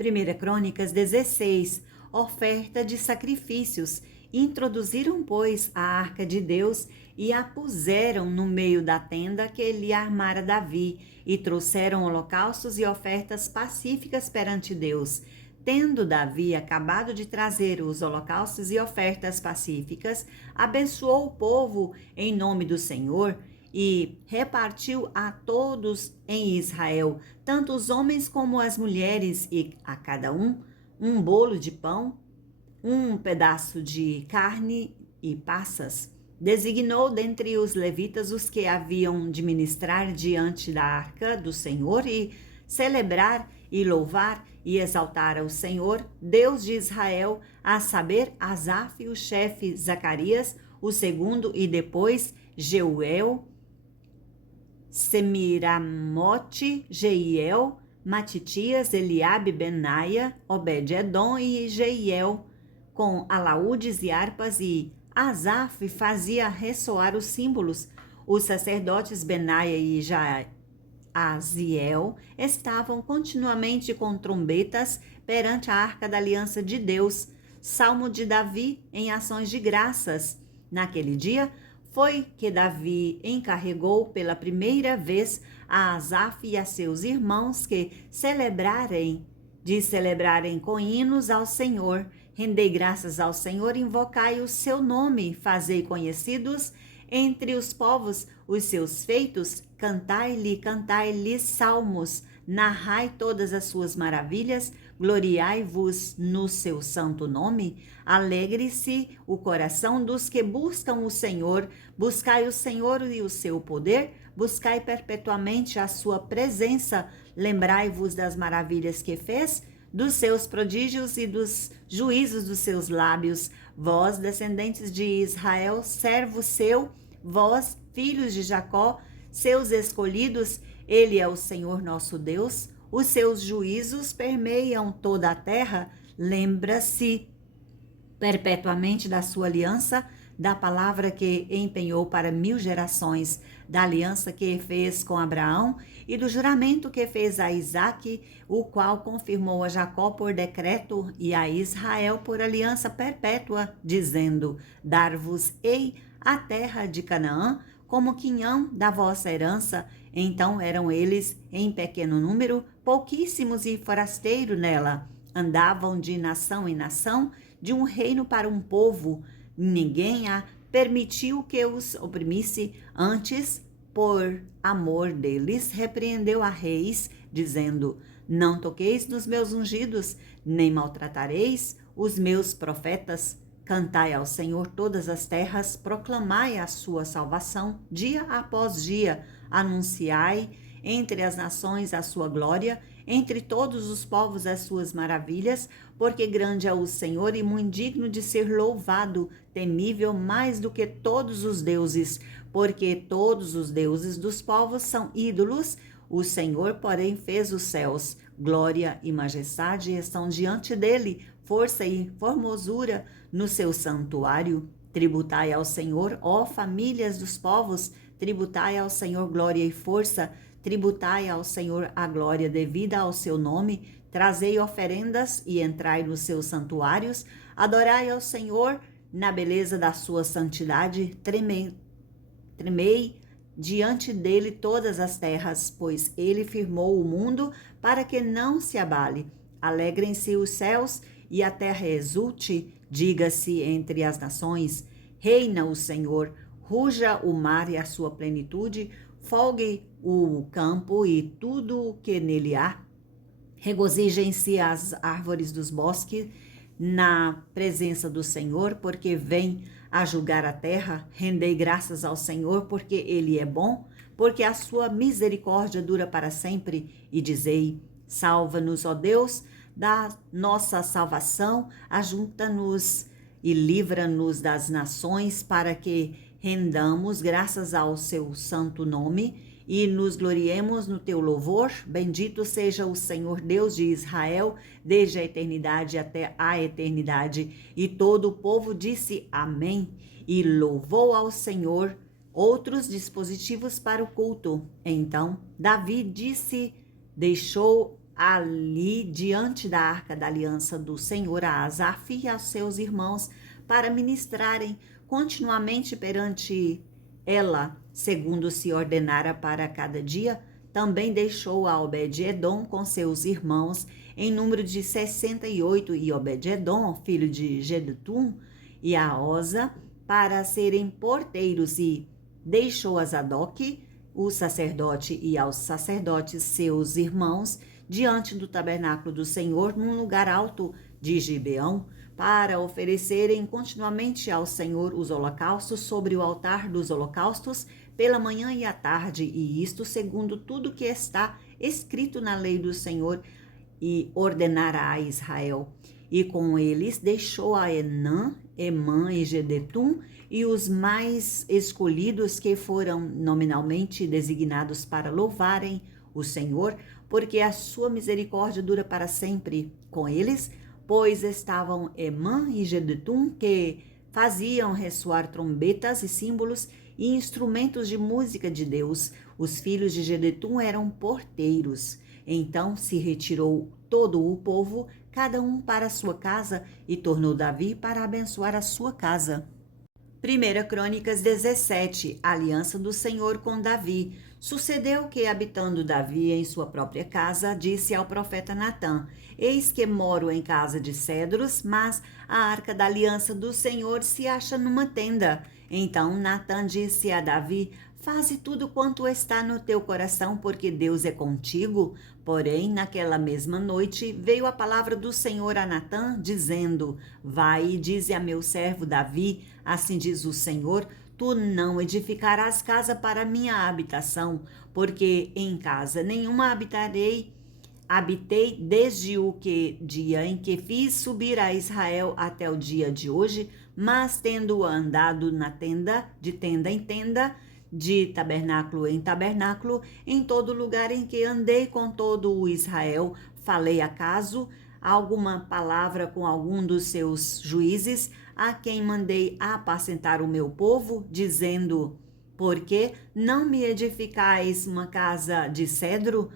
1 Crônicas 16, oferta de sacrifícios. Introduziram, pois, a arca de Deus e a puseram no meio da tenda que lhe armara Davi, e trouxeram holocaustos e ofertas pacíficas perante Deus. Tendo Davi acabado de trazer os holocaustos e ofertas pacíficas, abençoou o povo em nome do Senhor e repartiu a todos em Israel, tanto os homens como as mulheres, e a cada um bolo de pão, um pedaço de carne e passas. Designou dentre os levitas os que haviam de ministrar diante da arca do Senhor e celebrar e louvar e exaltar ao Senhor, Deus de Israel, a saber, Asaf, o chefe, Zacarias, o segundo, e depois Jeuel, Semiramote, Jeiel, Matitias, Eliabe, Benaia, Obed-edom e Jeiel, com alaúdes e harpas, e Asaf fazia ressoar os símbolos. Os sacerdotes Benaia e Aziel estavam continuamente com trombetas perante a arca da aliança de Deus. Salmo de Davi em ações de graças. Naquele dia foi que Davi encarregou pela primeira vez a Asaf e a seus irmãos que celebrarem com hinos ao Senhor. Rendei graças ao Senhor, invocai o seu nome, fazei conhecidos entre os povos os seus feitos, cantai-lhe salmos, narrai todas as suas maravilhas, gloriai-vos no seu santo nome. Alegre-se o coração dos que buscam o Senhor, buscai o Senhor e o seu poder, buscai perpetuamente a sua presença, lembrai-vos das maravilhas que fez, dos seus prodígios e dos juízos dos seus lábios. Vós, descendentes de Israel, servo seu, vós, filhos de Jacó, seus escolhidos, ele é o Senhor nosso Deus. Os seus juízos permeiam toda a terra. Lembra-se perpetuamente da sua aliança, da palavra que empenhou para 1000 gerações, da aliança que fez com Abraão e do juramento que fez a Isaque, o qual confirmou a Jacó por decreto e a Israel por aliança perpétua, dizendo: dar-vos-ei a terra de Canaã como quinhão da vossa herança. Então eram eles em pequeno número, pouquíssimos e forasteiros nela. Andavam de nação em nação, de um reino para um povo. Ninguém a permitiu que os oprimisse. Antes, por amor deles, repreendeu a reis, dizendo: não toqueis nos meus ungidos, nem maltratareis os meus profetas. Cantai ao Senhor todas as terras, proclamai a sua salvação dia após dia, anunciai entre as nações a sua glória, entre todos os povos as suas maravilhas, porque grande é o Senhor e muito digno de ser louvado, temível mais do que todos os deuses, porque todos os deuses dos povos são ídolos. O Senhor, porém, fez os céus. Glória e majestade estão diante dele, força e formosura no seu santuário. Tributai ao Senhor, ó famílias dos povos, tributai ao Senhor glória e força, tributai ao Senhor a glória devida ao seu nome, trazei oferendas e entrai nos seus santuários, adorai ao Senhor na beleza da sua santidade, tremei diante dele todas as terras, pois ele firmou o mundo para que não se abale. Alegrem-se os céus e a terra exulte, diga-se entre as nações, reina o Senhor, ruja o mar e a sua plenitude, folgue o campo e tudo o que nele há. Regozijem-se as árvores dos bosques na presença do Senhor, porque vem a julgar a terra. Rendei graças ao Senhor, porque ele é bom, porque a sua misericórdia dura para sempre. E dizei: salva-nos, ó Deus, da nossa salvação, ajunta-nos e livra-nos das nações, para que rendamos graças ao seu santo nome e nos gloriemos no teu louvor. Bendito seja o Senhor Deus de Israel, desde a eternidade até a eternidade. E todo o povo disse amém e louvou ao Senhor. Outros dispositivos para o culto. Então Davi deixou ali diante da arca da aliança do Senhor a Asaf e aos seus irmãos para ministrarem continuamente perante ela, segundo se ordenara para cada dia. Também deixou a Obed-edom com seus irmãos, em número de 68, e Obed-edom, filho de Jedutum, e a Osa, para serem porteiros, e deixou a Zadok, o sacerdote, e aos sacerdotes seus irmãos, diante do tabernáculo do Senhor, num lugar alto de Gibeão, para oferecerem continuamente ao Senhor os holocaustos sobre o altar dos holocaustos, pela manhã e à tarde, e isto segundo tudo que está escrito na lei do Senhor, e ordenará a Israel. E com eles deixou a Enã, Emã e Gedetum, e os mais escolhidos que foram nominalmente designados para louvarem o Senhor, porque a sua misericórdia dura para sempre com eles, pois estavam Emã e Gedetum, que faziam ressoar trombetas e símbolos e instrumentos de música de Deus. Os filhos de Gedetum eram porteiros. Então se retirou todo o povo, cada um para a sua casa, e tornou Davi para abençoar a sua casa. 1 Crônicas 17, aliança do Senhor com Davi. Sucedeu que, habitando Davi em sua própria casa, disse ao profeta Natã: Eis que moro em casa de cedros, mas a arca da aliança do Senhor se acha numa tenda. Então Natã disse a Davi: Faze tudo quanto está no teu coração, porque Deus é contigo. Porém, naquela mesma noite, veio a palavra do Senhor a Natã, dizendo: Vai e dize a meu servo Davi: Assim diz o Senhor: Tu não edificarás casa para minha habitação, porque em casa nenhuma habitei desde o dia em que fiz subir a Israel até o dia de hoje, mas tendo andado na tenda em tenda, de tabernáculo em tabernáculo, em todo lugar em que andei com todo o Israel, falei acaso alguma palavra com algum dos seus juízes, a quem mandei apacentar o meu povo, dizendo: Por que não me edificais uma casa de cedro?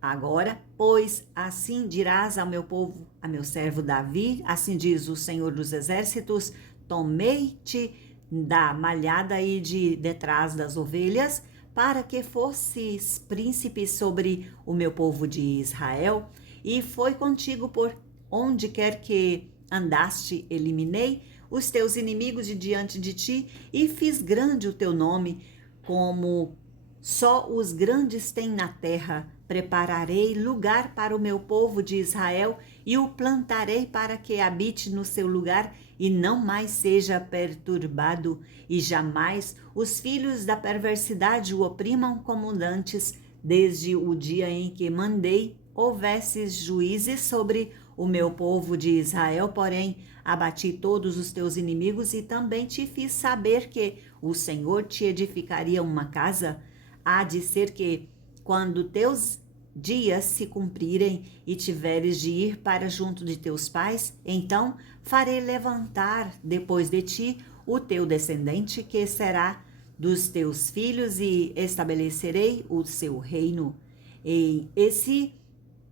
Agora, pois, assim dirás ao meu povo, a meu servo Davi, assim diz o Senhor dos Exércitos: Tomei-te da malhada e de detrás das ovelhas, para que fosses príncipe sobre o meu povo de Israel, e foi contigo por onde quer que andaste. Eliminei os teus inimigos de diante de ti, e fiz grande o teu nome, como só os grandes têm na terra. Prepararei lugar para o meu povo de Israel, e o plantarei para que habite no seu lugar, e não mais seja perturbado, e jamais os filhos da perversidade o oprimam como dantes, desde o dia em que mandei houvesses juízes sobre o meu povo de Israel. Porém, abati todos os teus inimigos, e também te fiz saber que o Senhor te edificaria uma casa. Há de ser que, quando teus dias se cumprirem e tiveres de ir para junto de teus pais, então farei levantar depois de ti o teu descendente, que será dos teus filhos, e estabelecerei o seu reino. E esse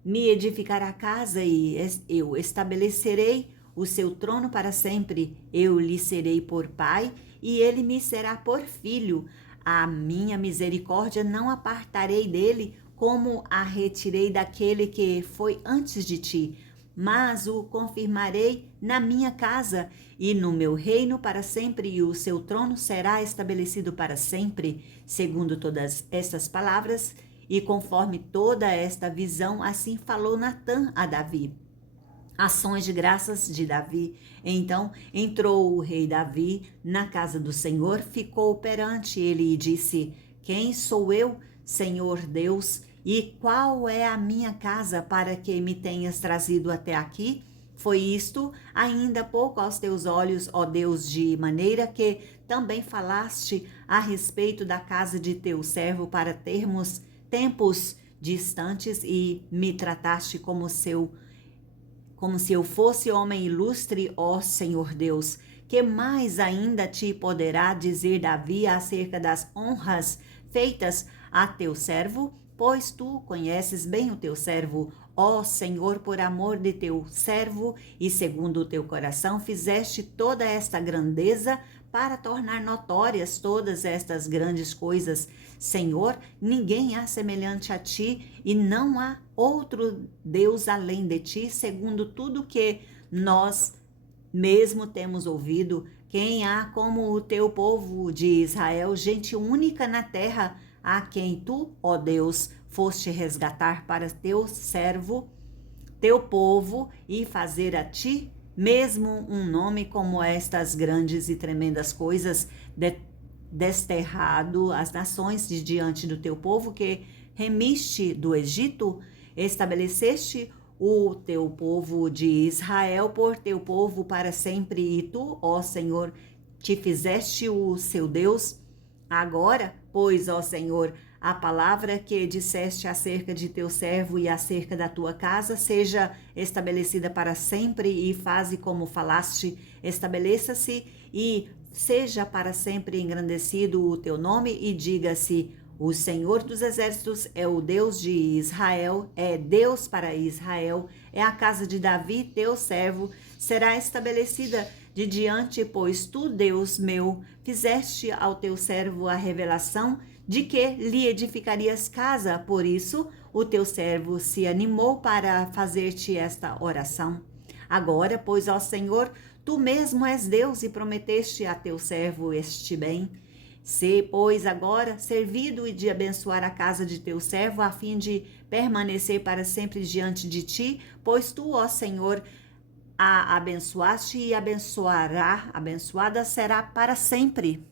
me edificará casa, e eu estabelecerei o seu trono para sempre. Eu lhe serei por pai, e ele me será por filho. A minha misericórdia não apartarei dele, como a retirei daquele que foi antes de ti, mas o confirmarei na minha casa e no meu reino para sempre, e o seu trono será estabelecido para sempre. Segundo todas estas palavras e conforme toda esta visão, assim falou Natã a Davi. Ações de graças de Davi. Então entrou o rei Davi na casa do Senhor, ficou perante ele e disse: Quem sou eu, Senhor Deus, e qual é a minha casa para que me tenhas trazido até aqui? Foi isto ainda pouco aos teus olhos, ó Deus, de maneira que também falaste a respeito da casa de teu servo para termos tempos distantes, e me trataste como se eu fosse homem ilustre, ó Senhor Deus. Que mais ainda te poderá dizer Davi acerca das honras feitas a teu servo? pois tu conheces bem o teu servo. Ó Senhor, por amor de teu servo e segundo o teu coração, fizeste toda esta grandeza para tornar notórias todas estas grandes coisas. Senhor, ninguém há semelhante a ti e não há outro Deus além de ti, segundo tudo que nós mesmo temos ouvido. Quem há como o teu povo de Israel, gente única na terra, a quem tu, ó Deus, foste resgatar para teu servo, teu povo, e fazer a ti mesmo um nome como estas grandes e tremendas coisas, desterrado as nações de diante do teu povo que remiste do Egito, estabeleceste o teu povo de Israel por teu povo para sempre, e tu, ó Senhor, te fizeste o seu Deus. Agora, pois, ó Senhor, a palavra que disseste acerca de teu servo e acerca da tua casa seja estabelecida para sempre, e faze como falaste, estabeleça-se e seja para sempre engrandecido o teu nome, e diga-se: o Senhor dos Exércitos é o Deus de Israel, é Deus para Israel, é a casa de Davi, teu servo, será estabelecida de diante, pois tu, Deus meu, fizeste ao teu servo a revelação de que lhe edificarias casa. Por isso, o teu servo se animou para fazer-te esta oração. Agora, pois, ó Senhor, tu mesmo és Deus e prometeste a teu servo este bem. Se, pois, agora servido e de abençoar a casa de teu servo, a fim de permanecer para sempre diante de ti, pois tu, ó Senhor, a abençoaste e abençoará, abençoada será para sempre.